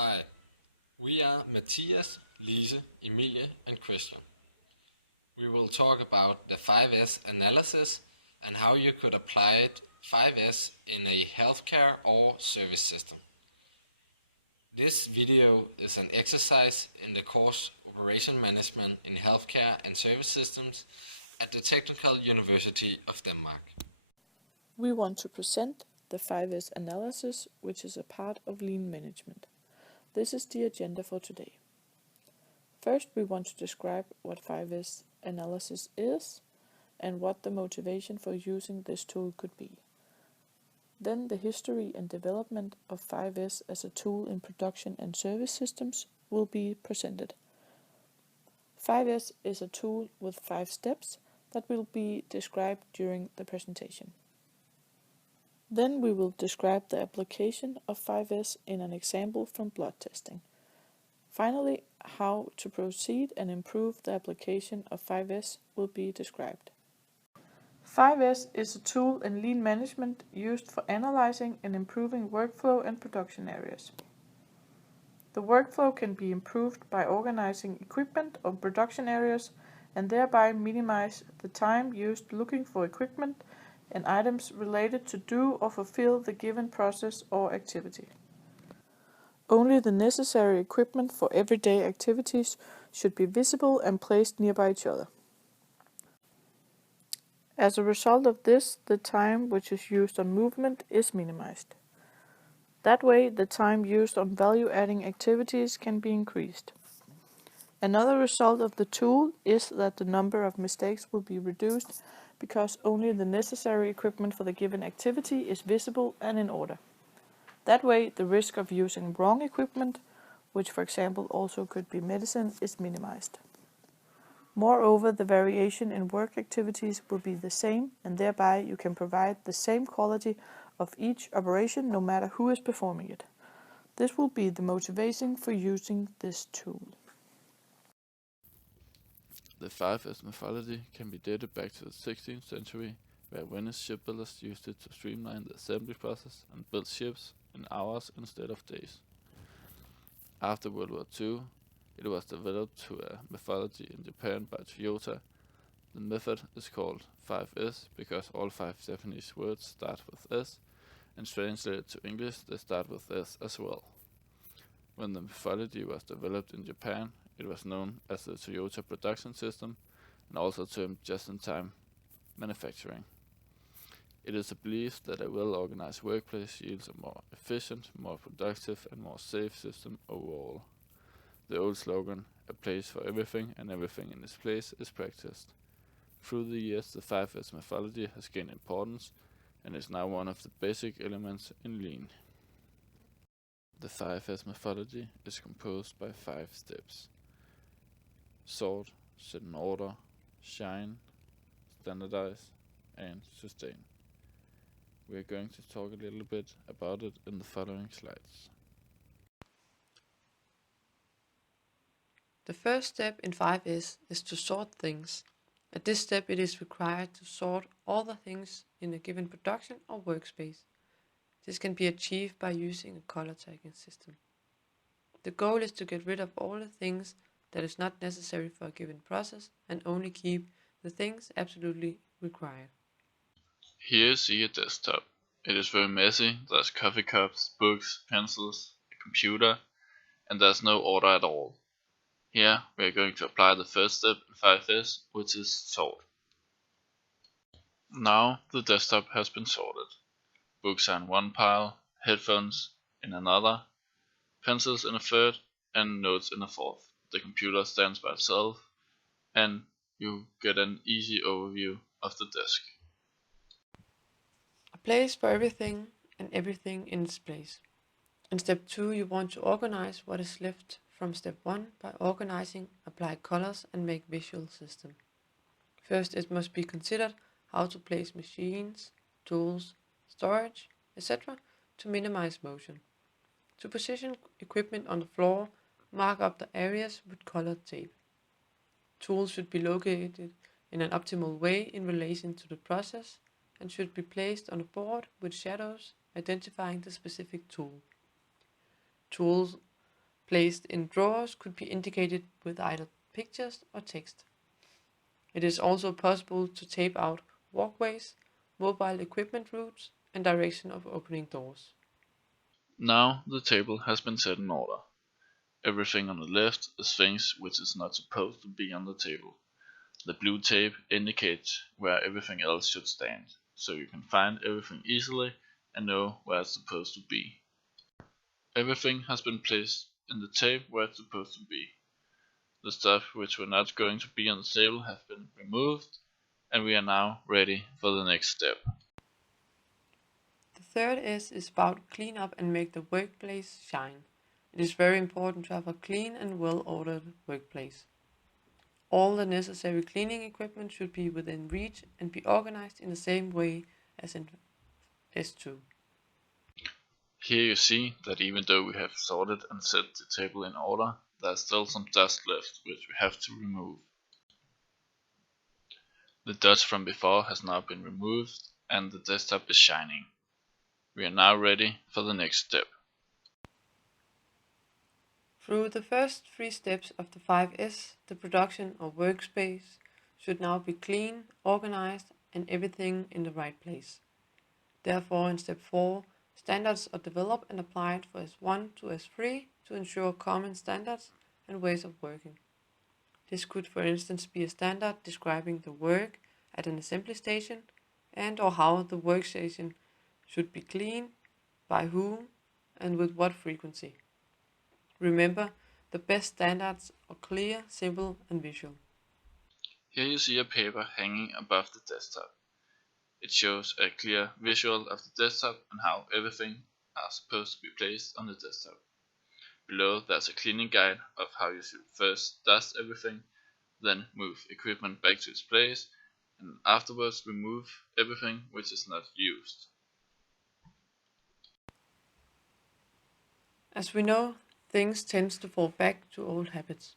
Hi, we are Matthias, Lise, Emilie and Christian. We will talk about the 5S analysis and how you could apply it 5S in a healthcare or service system. This video is an exercise in the course Operation Management in Healthcare and Service Systems at the Technical University of Denmark. We want to present the 5S analysis, which is a part of lean management. This is the agenda for today. First, we want to describe what 5S analysis is and what the motivation for using this tool could be. Then the history and development of 5S as a tool in production and service systems will be presented. 5S is a tool with 5 steps that will be described during the presentation. Then we will describe the application of 5S in an example from blood testing. Finally, how to proceed and improve the application of 5S will be described. 5S is a tool in lean management used for analyzing and improving workflow and production areas. The workflow can be improved by organizing equipment or production areas and thereby minimize the time used looking for equipment and items related to do or fulfill the given process or activity. Only the necessary equipment for everyday activities should be visible and placed nearby each other. As a result of this, the time which is used on movement is minimized. That way, the time used on value-adding activities can be increased. Another result of the tool is that the number of mistakes will be reduced because only the necessary equipment for the given activity is visible and in order. That way, the risk of using wrong equipment, which for example also could be medicine, is minimized. Moreover, the variation in work activities will be the same, and thereby you can provide the same quality of each operation no matter who is performing it. This will be the motivation for using this tool. The 5S methodology can be dated back to the 16th century, where Venice shipbuilders used it to streamline the assembly process and build ships in hours instead of days. After World War II, it was developed to a methodology in Japan by Toyota. The method is called 5S because all 5 Japanese words start with S, and translated to English they start with S as well. When the methodology was developed in Japan, it was known as the Toyota production system and also termed just-in-time manufacturing. It is a belief that a well-organized workplace yields a more efficient, more productive and more safe system overall. The old slogan, "A place for everything and everything in its place," is practiced. Through the years, the 5S methodology has gained importance and is now one of the basic elements in Lean. The 5S methodology is composed by 5 steps: sort, set in order, shine, standardize, and sustain. We are going to talk a little bit about it in the following slides. The first step in 5S is to sort things. At this step it is required to sort all the things in a given production or workspace. This can be achieved by using a color tagging system. The goal is to get rid of all the things that is not necessary for a given process and only keep the things absolutely required. Here you see a desktop. It is very messy. There's coffee cups, books, pencils, a computer, and there's no order at all. Here we are going to apply the first step in 5S, which is sort. Now the desktop has been sorted. Books are in one pile, headphones in another, pencils in a third, and notes in a fourth. The computer stands by itself, and you get an easy overview of the desk. A place for everything and everything in its place. In step 2 you want to organize what is left from step 1 by organizing, apply colors and make visual system. First it must be considered how to place machines, tools, storage, etc. to minimize motion. To position equipment on the floor, mark up the areas with colored tape. Tools should be located in an optimal way in relation to the process and should be placed on a board with shadows identifying the specific tool. Tools placed in drawers could be indicated with either pictures or text. It is also possible to tape out walkways, mobile equipment routes, and direction of opening doors. Now the table has been set in order. Everything on the left is things which is not supposed to be on the table. The blue tape indicates where everything else should stand, so you can find everything easily and know where it's supposed to be. Everything has been placed in the tape where it's supposed to be. The stuff which were not going to be on the table has been removed, and we are now ready for the next step. The third S is about clean up and make the workplace shine. It is very important to have a clean and well-ordered workplace. All the necessary cleaning equipment should be within reach and be organized in the same way as in S2. Here you see that even though we have sorted and set the table in order, there is still some dust left which we have to remove. The dust from before has now been removed and the desktop is shining. We are now ready for the next step. Through the first 3 steps of the 5S, the production or workspace should now be clean, organized, and everything in the right place. Therefore, in step 4, standards are developed and applied for S1 to S3 to ensure common standards and ways of working. This could, for instance, be a standard describing the work at an assembly station and or how the workstation should be cleaned, by whom, and with what frequency. Remember, the best standards are clear, simple, and visual. Here you see a paper hanging above the desktop. It shows a clear visual of the desktop and how everything are supposed to be placed on the desktop. Below there's a cleaning guide of how you should first dust everything, then move equipment back to its place, and afterwards remove everything which is not used. As we know, things tend to fall back to old habits.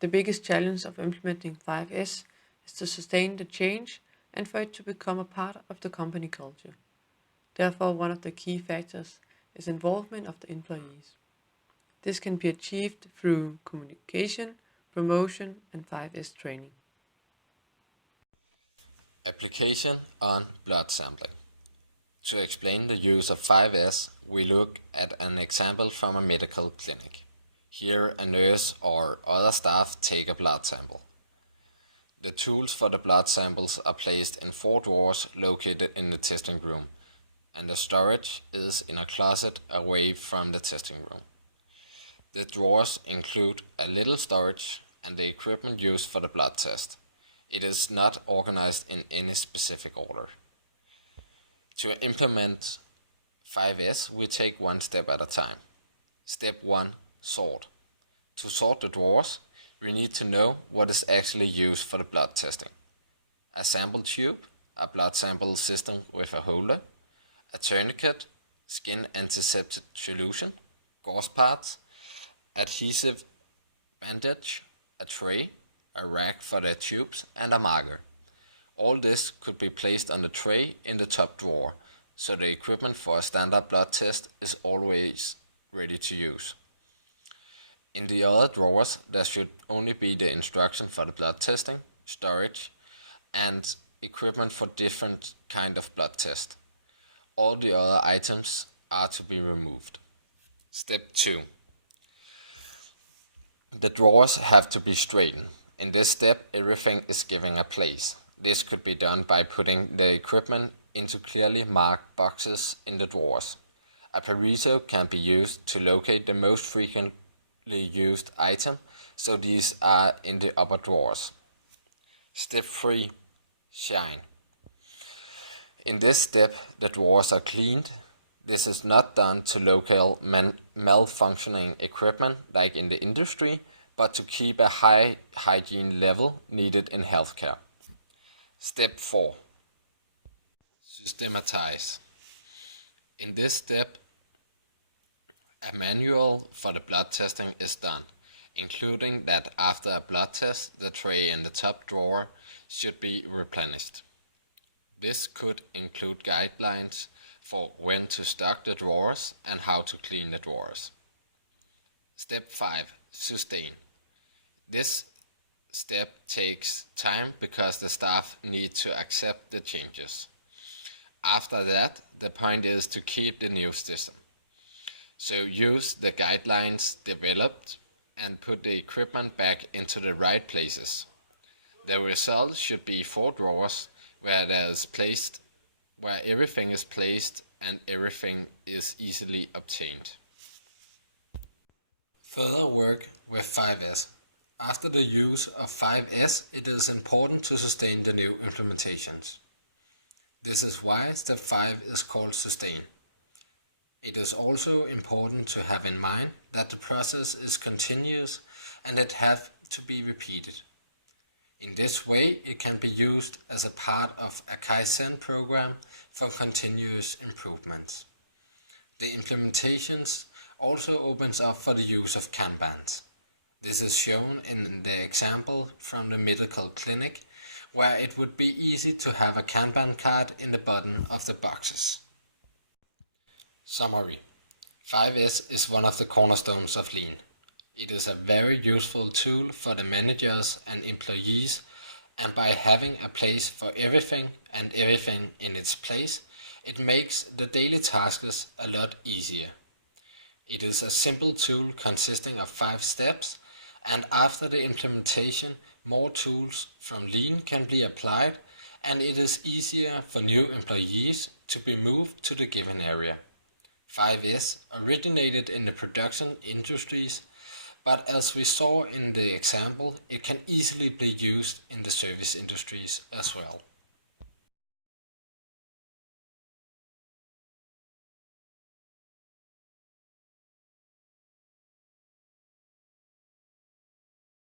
The biggest challenge of implementing 5S is to sustain the change and for it to become a part of the company culture. Therefore, one of the key factors is involvement of the employees. This can be achieved through communication, promotion, and 5S training. Application on blood sampling. To explain the use of 5S, we look at an example from a medical clinic. Here, a nurse or other staff take a blood sample. The tools for the blood samples are placed in 4 drawers located in the testing room, and the storage is in a closet away from the testing room. The drawers include a little storage and the equipment used for the blood test. It is not organized in any specific order. To implement 5S, we take one step at a time. Step 1. Sort. To sort the drawers, we need to know what is actually used for the blood testing. A sample tube, a blood sample system with a holder, a tourniquet, skin antiseptic solution, gauze parts, adhesive bandage, a tray, a rack for the tubes, and a marker. All this could be placed on the tray in the top drawer, so the equipment for a standard blood test is always ready to use. In the other drawers, there should only be the instruction for the blood testing, storage, and equipment for different kind of blood test. All the other items are to be removed. Step 2. The drawers have to be straightened. In this step, everything is given a place. This could be done by putting the equipment into clearly marked boxes in the drawers. A Pareto can be used to locate the most frequently used item, so these are in the upper drawers. Step 3. Shine. In this step, the drawers are cleaned. This is not done to locate malfunctioning equipment like in the industry, but to keep a high hygiene level needed in healthcare. Step 4. Systemize. In this step, a manual for the blood testing is done, including that after a blood test, the tray in the top drawer should be replenished. This could include guidelines for when to stock the drawers and how to clean the drawers. Step 5. Sustain. This step takes time because the staff need to accept the changes. After that, the point is to keep the new system. So use the guidelines developed and put the equipment back into the right places. The result should be 4 drawers where everything is placed and everything is easily obtained. Further work with 5S. After the use of 5S, it is important to sustain the new implementations. This is why step 5 is called sustain. It is also important to have in mind that the process is continuous and it has to be repeated. In this way, it can be used as a part of a Kaizen program for continuous improvements. The implementations also opens up for the use of Kanbans. This is shown in the example from the medical clinic, where it would be easy to have a Kanban card in the bottom of the boxes. Summary. 5S is one of the cornerstones of Lean. It is a very useful tool for the managers and employees, and by having a place for everything and everything in its place, it makes the daily tasks a lot easier. It is a simple tool consisting of 5 steps, and after the implementation, more tools from Lean can be applied, and it is easier for new employees to be moved to the given area. 5S originated in the production industries, but as we saw in the example, it can easily be used in the service industries as well.